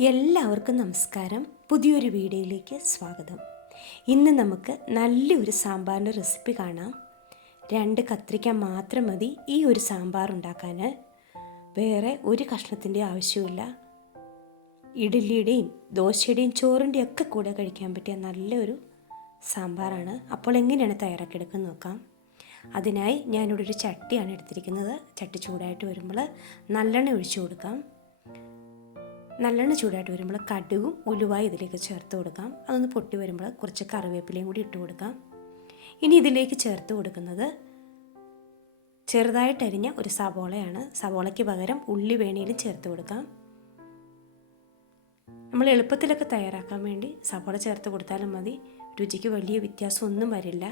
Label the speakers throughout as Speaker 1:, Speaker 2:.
Speaker 1: എല്ലാവർക്കും നമസ്കാരം. പുതിയൊരു വീഡിയോയിലേക്ക് സ്വാഗതം. ഇന്ന് നമുക്ക് നല്ലൊരു സാമ്പാറിന്റെ റെസിപ്പി കാണാം. രണ്ട് കത്രിക്ക മാത്രം മതി ഈ ഒരു സാമ്പാർ ഉണ്ടാക്കാൻ. വേറെ ഒരു കഷ്ണത്തിന്റെ ആവശ്യമില്ല ഇഡ്ഡലിയുടെയും ദോശയുടെയും ചോറിന്റെയും ഒക്കെ കൂടെ കഴിക്കാൻ പറ്റിയ നല്ലൊരു സാമ്പാറാണ്. അപ്പോൾ എങ്ങനെയാണ് തയ്യാറാക്കി തയ്യാറാക്കിയെടുക്കുന്നത് നോക്കാം. അതിനായി ഞാനിവിടെ ഒരു ചട്ടിയാണ് എടുത്തിരിക്കുന്നത്. ചട്ടി ചൂടായിട്ട് വരുമ്പോൾ നല്ലെണ്ണ ഒഴിച്ചു കൊടുക്കാം. നല്ലെണ്ണ ചൂടായിട്ട് വരുമ്പോൾ കടുകും ഉലുവായും ഇതിലേക്ക് ചേർത്ത് കൊടുക്കാം. അതൊന്ന് പൊട്ടി വരുമ്പോൾ കുറച്ച് കറിവേപ്പിലയും കൂടി ഇട്ട് കൊടുക്കാം. ഇനി ഇതിലേക്ക് ചേർത്ത് കൊടുക്കുന്നത് ചെറുതായിട്ടരിഞ്ഞ ഒരു സവോളയാണ്. സവോളയ്ക്ക് പകരം ഉള്ളി വേണേലും ചേർത്ത് കൊടുക്കാം. നമ്മൾ എളുപ്പത്തിലൊക്കെ തയ്യാറാക്കാൻ വേണ്ടി സവോള ചേർത്ത് കൊടുത്താലും മതി. രുചിക്ക് വലിയ വ്യത്യാസമൊന്നും വരില്ല.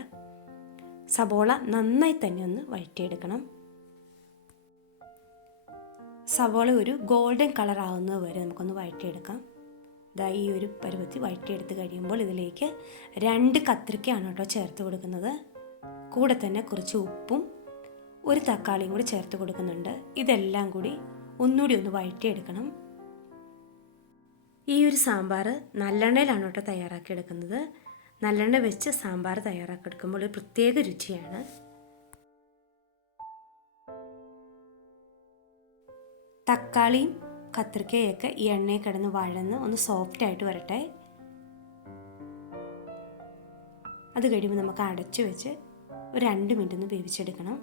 Speaker 1: സവോള നന്നായി തന്നെ ഒന്ന് വഴറ്റിയെടുക്കണം. സവോള ഒരു ഗോൾഡൻ കളർ ആവുന്നത് വരെ നമുക്കൊന്ന് വഴറ്റിയെടുക്കാം. ഇതാ ഈ ഒരു പരുവത്തിൽ വഴറ്റിയെടുത്ത് കഴിയുമ്പോൾ ഇതിലേക്ക് രണ്ട് കത്രിക്കയാണ് കേട്ടോ ചേർത്ത് കൊടുക്കുന്നത്. കൂടെ തന്നെ കുറച്ച് ഉപ്പും ഒരു തക്കാളിയും കൂടി ചേർത്ത് കൊടുക്കുന്നുണ്ട്. ഇതെല്ലാം കൂടി ഒന്നുകൂടി ഒന്ന് വഴറ്റിയെടുക്കണം. ഈ ഒരു സാമ്പാർ നല്ലെണ്ണയിലാണ് കേട്ടോ തയ്യാറാക്കിയെടുക്കുന്നത്. നല്ലെണ്ണ വെച്ച് സാമ്പാർ തയ്യാറാക്കിയെടുക്കുമ്പോൾ ഒരു പ്രത്യേക രുചിയാണ്. തക്കാളിയും കത്രിക്കയൊക്കെ ഈ എണ്ണയിൽ കിടന്ന് വഴന്ന് ഒന്ന് സോഫ്റ്റ് ആയിട്ട് വരട്ടെ. അത് കഴിയുമ്പോൾ നമുക്ക് അടച്ചു വെച്ച് ഒരു രണ്ട് മിനിറ്റ് ഒന്ന് വേവിച്ചെടുക്കണം.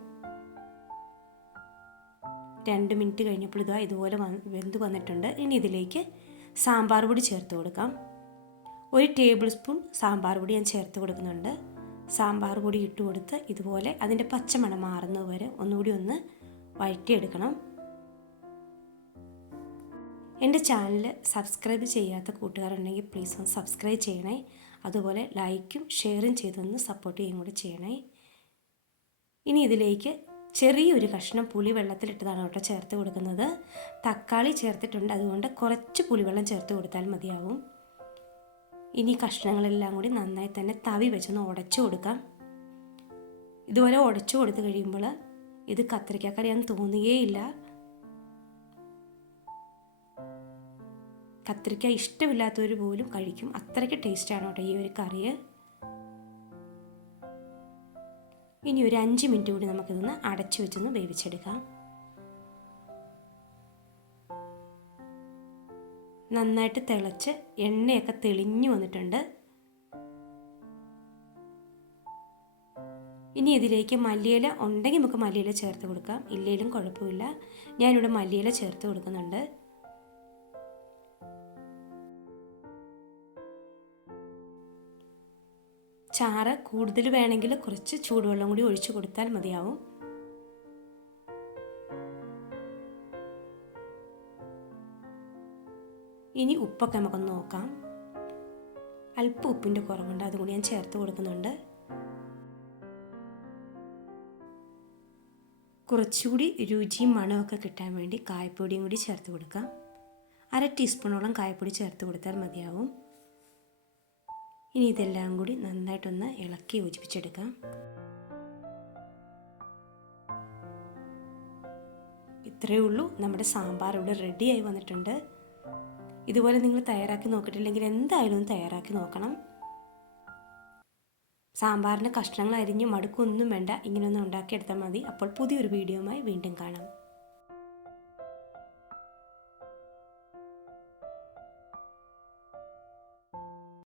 Speaker 1: രണ്ട് മിനിറ്റ് കഴിഞ്ഞപ്പോൾ ഇതാ ഇതുപോലെ വെന്ത് വന്നിട്ടുണ്ട്. ഇനി ഇതിലേക്ക് സാമ്പാർ പൊടി ചേർത്ത് കൊടുക്കാം. ഒരു ടേബിൾ സ്പൂൺ സാമ്പാർ പൊടി ഞാൻ ചേർത്ത് കൊടുക്കുന്നുണ്ട്. സാമ്പാർ പൊടി ഇട്ട് കൊടുത്ത് ഇതുപോലെ അതിന്റെ പച്ചമണം മാറുന്നത് വരെ ഒന്നുകൂടി ഒന്ന് വഴറ്റിയെടുക്കണം. എന്റെ ചാനൽ സബ്സ്ക്രൈബ് ചെയ്യാത്ത കൂട്ടുകാരുണ്ടെങ്കിൽ പ്ലീസ് ഒന്ന് സബ്സ്ക്രൈബ് ചെയ്യണേ. അതുപോലെ ലൈക്കും ഷെയറും ചെയ്തൊന്ന് സപ്പോർട്ട് ചെയ്യുകയും കൂടി ചെയ്യണേ. ഇനി ഇതിലേക്ക് ചെറിയൊരു കഷ്ണം പുളി വെള്ളത്തിലിട്ടതാണ് കേട്ടോ ചേർത്ത് കൊടുക്കുന്നത്. തക്കാളി ചേർത്തിട്ടുണ്ട്. അതുകൊണ്ട് കുറച്ച് പുളിവെള്ളം ചേർത്ത് കൊടുത്താൽ മതിയാവും. ഇനി കഷ്ണങ്ങളെല്ലാം കൂടി നന്നായി തന്നെ തവി വെച്ചൊന്ന് ഉടച്ചു കൊടുക്കാം. ഇതുപോലെ ഉടച്ചു കൊടുത്തു കഴിയുമ്പോൾ ഇത് കത്തിരിക്കക്കറിയാന്ന് തോന്നുകയില്ല. കത്തിരിക്ക ഇഷ്ടമില്ലാത്തവർ പോലും കഴിക്കും. അത്രയ്ക്ക് ടേസ്റ്റാണ് കേട്ടോ ഈ ഒരു കറി ഇനി ഒരു അഞ്ച് മിനിറ്റ് കൂടി നമുക്കിതൊന്ന് അടച്ചു വെച്ചൊന്ന് വേവിച്ചെടുക്കാം. നന്നായിട്ട് തിളച്ച് എണ്ണയൊക്കെ തെളിഞ്ഞു വന്നിട്ടുണ്ട്. ഇനി ഇതിലേക്ക് മല്ലിയില ഉണ്ടെങ്കിൽ നമുക്ക് മല്ലിയില ചേർത്ത് കൊടുക്കാം. ഇല്ലെങ്കിലും കുഴപ്പമില്ല. ഞാനിവിടെ മല്ലിയില ചേർത്ത് കൊടുക്കുന്നുണ്ട്. ചാറ് കൂടുതൽ വേണമെങ്കിൽ കുറച്ച് ചൂടുവെള്ളം കൂടി ഒഴിച്ചു കൊടുത്താൽ മതിയാവും. ഇനി ഉപ്പൊക്കെ നമുക്കൊന്ന് നോക്കാം. അല്പം ഉപ്പിന്റെ കുറവുണ്ട് അതുകൂടി ഞാൻ ചേർത്ത് കൊടുക്കുന്നുണ്ട്. കുറച്ചുകൂടി രുചിയും മണമൊക്കെ കിട്ടാൻ വേണ്ടി കായപ്പൊടിയും കൂടി ചേർത്ത് കൊടുക്കാം. അര ടീസ്പൂണോളം കായപ്പൊടി ചേർത്ത് കൊടുത്താൽ മതിയാവും. ഇനി ഇതെല്ലാം കൂടി നന്നായിട്ടൊന്ന് ഇളക്കി യോജിപ്പിച്ചെടുക്കാം. ഇത്രയേ ഉള്ളൂ. നമ്മുടെ സാമ്പാർ ഇവിടെ റെഡിയായി വന്നിട്ടുണ്ട്. ഇതുപോലെ നിങ്ങൾ തയ്യാറാക്കി നോക്കിയിട്ടില്ലെങ്കിൽ എന്തായാലും തയ്യാറാക്കി നോക്കണം. സാമ്പാറിന്റെ കഷ്ണങ്ങൾ അരിഞ്ഞ് മടുക്കൊന്നും വേണ്ട. ഇങ്ങനെയൊന്നും ഉണ്ടാക്കിയെടുത്താൽ മതി. അപ്പോൾ പുതിയൊരു വീഡിയോയുമായി വീണ്ടും കാണാം.